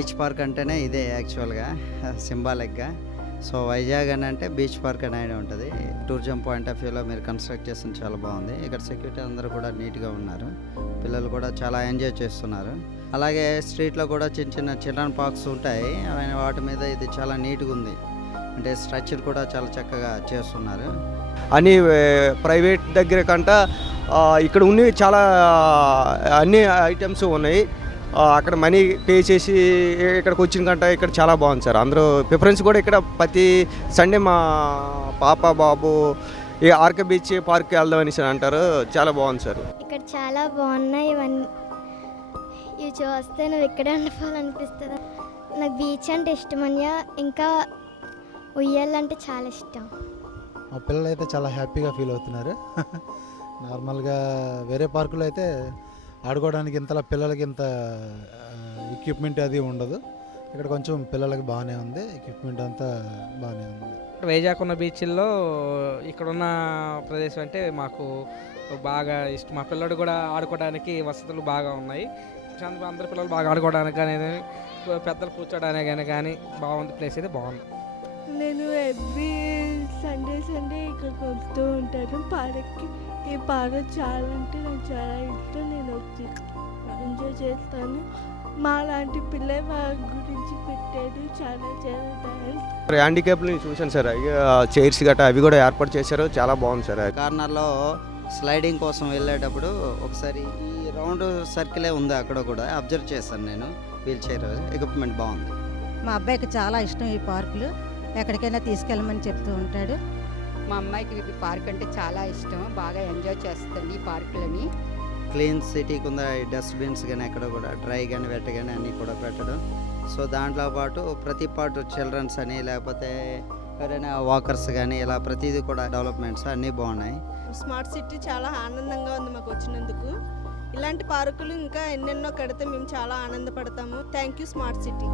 Beach park అంటేనే ఇదే యాక్చువల్గా సింబాలిక్గా. సో వైజాగ్ అని అంటే బీచ్ పార్క్ అనేది ఉంటుంది. టూరిజం పాయింట్ ఆఫ్ వ్యూలో మీరు కన్స్ట్రక్ట్ చేసిన చాలా బాగుంది. ఇక్కడ సెక్యూరిటీ అందరూ కూడా నీట్గా ఉన్నారు. పిల్లలు కూడా చాలా ఎంజాయ్ చేస్తున్నారు. అలాగే స్ట్రీట్లో కూడా చిన్న చిన్న చిల్డ్రన్ పార్క్స్ ఉంటాయి. వాటి మీద ఇది చాలా నీట్గా ఉంది. అంటే స్ట్రక్చర్ కూడా చాలా చక్కగా చేస్తున్నారు. అని ప్రైవేట్ దగ్గర కంట ఇక్కడ ఉన్నవి చాలా అన్ని ఐటమ్స్ ఉన్నాయి. అక్కడ మనీ పే చేసి ఇక్కడికి వచ్చిన కంట ఇక్కడ చాలా బాగుంది సార్. అందరూ ప్రిఫరెన్స్ కూడా ఇక్కడ ప్రతి సండే మా పాప బాబు ఈ ఆర్కే బీచ్ పార్క్కి వెళ్దాం అనేసి అంటారు. చాలా బాగుంది సార్. ఇక్కడ చాలా బాగున్నాయి ఇవన్నీ. ఇవి చూస్తే నువ్వు ఇక్కడే ఉండిపోవాలనిపిస్తుంది. నాకు బీచ్ అంటే ఇష్టం అన్యా. ఇంకా ఉయ్యాలంటే చాలా ఇష్టం. మా పిల్లలు అయితే చాలా హ్యాపీగా ఫీల్ అవుతున్నారు. నార్మల్గా వేరే పార్కులో అయితే ఆడుకోవడానికి ఇంతలా పిల్లలకి ఇంత ఎక్విప్మెంట్ అది ఉండదు. ఇక్కడ కొంచెం పిల్లలకి బాగానే ఉంది. ఎక్విప్మెంట్ అంతా బాగానే ఉంది. వైజాగ్ ఉన్న బీచ్ల్లో ఇక్కడున్న ప్రదేశం అంటే మాకు బాగా ఇష్టం. మా పిల్లడు కూడా ఆడుకోవడానికి వసతులు బాగా ఉన్నాయి. అందరు పిల్లలు బాగా ఆడుకోవడానికి కానీ పెద్దలు కూర్చోడానికి కానీ బాగుంది. ప్లేస్ అయితే బాగుంది. నేను ఎవ్రీ సండే ఇక్కడికి వస్తూ ఉంటాను పార్క్కి. ఈ పార్క్ చాలా అంటే నాకు చాలా ఇష్టం. నేను వచ్చి ఎంజాయ్ చేస్తాను. మా లాంటి పిల్ల వాళ్ళ గురించి పెట్టాడు. చాలా చాలా థ్యాంక్స్. హ్యాండిక్యాప్ని చూశాను సార్. చైర్స్ గట్రా అవి కూడా ఏర్పాటు చేశారు. చాలా బాగుంది సార్. కార్నర్లో స్లైడింగ్ కోసం వెళ్ళేటప్పుడు ఒకసారి ఈ రౌండ్ సర్కిలే ఉంది. అక్కడ కూడా అబ్జర్వ్ చేశాను నేను. వీల్ చైర్ ఎక్విప్మెంట్ బాగుంది. మా అబ్బాయికి చాలా ఇష్టం ఈ పార్కులు. ఎక్కడికైనా తీసుకెళ్ళమని చెప్తూ ఉంటాడు. మా అమ్మాయికి ఈ పార్క్ అంటే చాలా ఇష్టం. బాగా ఎంజాయ్ చేస్తుంది ఈ పార్కులని. క్లీన్ సిటీకి ఉందా ఈ డస్ట్బిన్స్ కానీ ఎక్కడ కూడా డ్రై కానీ వెట్ కానీ అన్నీ కూడా పెట్టడం. సో దాంట్లో పాటు ప్రతి పాటు చిల్డ్రన్స్ అని లేకపోతే ఎవరైనా వాకర్స్ కానీ ఇలా ప్రతిదీ కూడా డెవలప్మెంట్స్ అన్నీ బాగున్నాయి. స్మార్ట్ సిటీ చాలా ఆనందంగా ఉంది మాకు వచ్చినందుకు. ఇలాంటి పార్కులు ఇంకా ఎన్నెన్నో కడితే మేము చాలా ఆనందపడతాము. Thank you smart city.